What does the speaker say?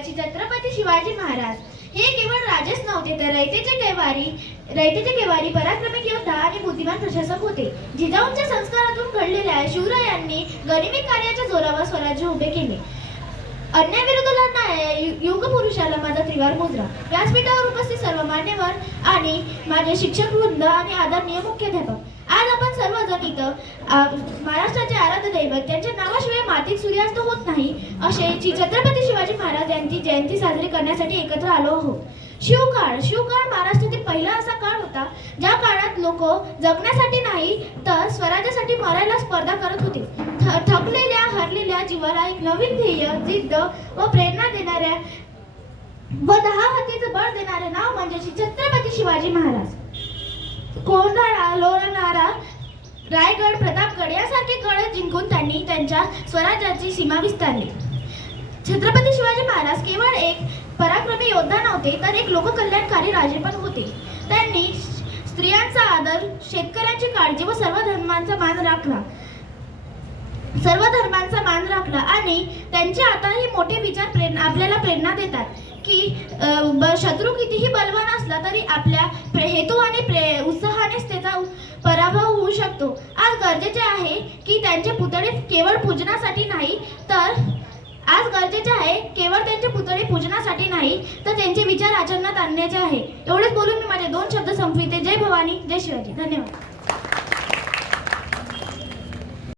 दैवत छत्रपती शिवाजी महाराज हे केवळ राजेच नव्हते तर रयतेचे केवारी पराक्रमी योद्धा आणि बुद्धिमान प्रशासक होते. जिजाऊंच्या संस्कारातून घडलेल्या शिवरायांनी गरिबी कार्याच्या जोरावर स्वराज्य उभे केले. अन्यायाविरुद्ध लढणाऱ्या युग पुरुषाला माझा त्रिवार मुजरा. व्यासपीठावर उपस्थित सर्व मान्यवर आणि माझे शिक्षक वृंद आणि आदरणीय मुख्याध्यापक, आज आपण सर्वजण इथं महाराष्ट्राचे आराध्य दैवत त्यांच्या नावाशिवाय मातीत सूर्यास्त होत नाही असे छत्रपती शिवाजी महाराज यांची जयंती साजरी करण्यासाठी एकत्र आलो आहोत. शिवकाळ महाराष्ट्रातील पहिला असा काळ होता ज्या काळात लोक जगण्यासाठी नाही तर स्वराज्यासाठी मरायला स्पर्धा करत होते. थकलेल्या हरलेल्या जीवाला एक नवीन ध्येय, जिद्द व प्रेरणा देणाऱ्या व 10 हातीचं बळ देणारे नाव म्हणजे छत्रपती शिवाजी महाराज. कोंढाणा, लोणारा, रायगड, प्रतापगड यासारखे गड जिंकून त्यांनी त्यांच्या स्वराज्याची सीमा विस्तारली. छत्रपती शिवाजी महाराज केवळ एक पराक्रमी योद्धा नव्हते तर एक लोककल्याणकारी राजे पण होते. त्यांनी स्त्रियांचा आदर, शेतकऱ्यांची काळजी व सर्व धर्मांचा मान राखला आणि त्यांचे आताही मोठे विचार आपल्याला प्रेरणा देतात की शत्रू कितीही बलवान असला तरी आपल्या हेतू आणि उत्साहानेच त्याचा पराभव होऊ शकतो. आज गरजेचे आहे की त्यांचे पुतळे केवळ पूजनासाठी नाही तर त्यांचे विचार आचरणात आणण्याचे आहे. एवढेच बोलून मी माझे 2 शब्द संपविते. जय भवानी, जय शिवाजी. धन्यवाद.